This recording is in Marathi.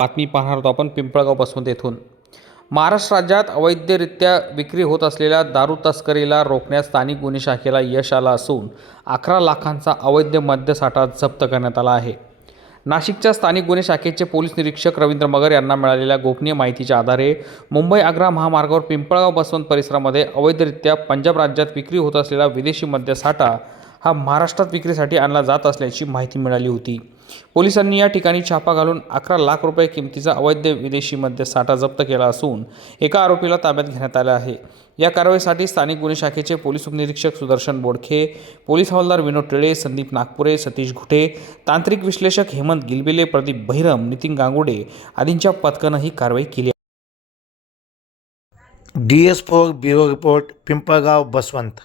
बातमी पाहणार होतो आपण पिंपळगाव बसवंत येथून महाराष्ट्र राज्यात अवैधरित्या विक्री होत असलेल्या दारू तस्करीला रोखण्यास स्थानिक गुन्हे शाखेला यश आलं असून अकरा लाखांचा अवैध मद्यसाठा जप्त करण्यात आला आहे. नाशिकच्या स्थानिक गुन्हे शाखेचे पोलीस निरीक्षक रवींद्र मगर यांना मिळालेल्या गोपनीय माहितीच्या आधारे मुंबई आग्रा महामार्गावर पिंपळगाव बसवंत परिसरामध्ये अवैधरित्या पंजाब राज्यात विक्री होत असलेला विदेशी मद्यसाठा हा महाराष्ट्रात विक्रीसाठी आणला जात असल्याची माहिती मिळाली होती. पोलिसांनी या ठिकाणी छापा घालून अकरा लाख रुपये किमतीचा अवैध विदेशी मद्यसाठा जप्त केला असून एका आरोपीला ताब्यात घेण्यात आले आहे. या कारवाईसाठी स्थानिक गुन्हे शाखेचे पोलीस उपनिरीक्षक सुदर्शन बोडखे पोलीस हवालदार विनोद टिळे संदीप नागपुरे सतीश घुटे तांत्रिक विश्लेषक हेमंत गिलबिले प्रदीप बहिरम नितीन गांगुडे आदींच्या पथकानं ही कारवाई केली D S four bureau report Pimpalgaon Baswant.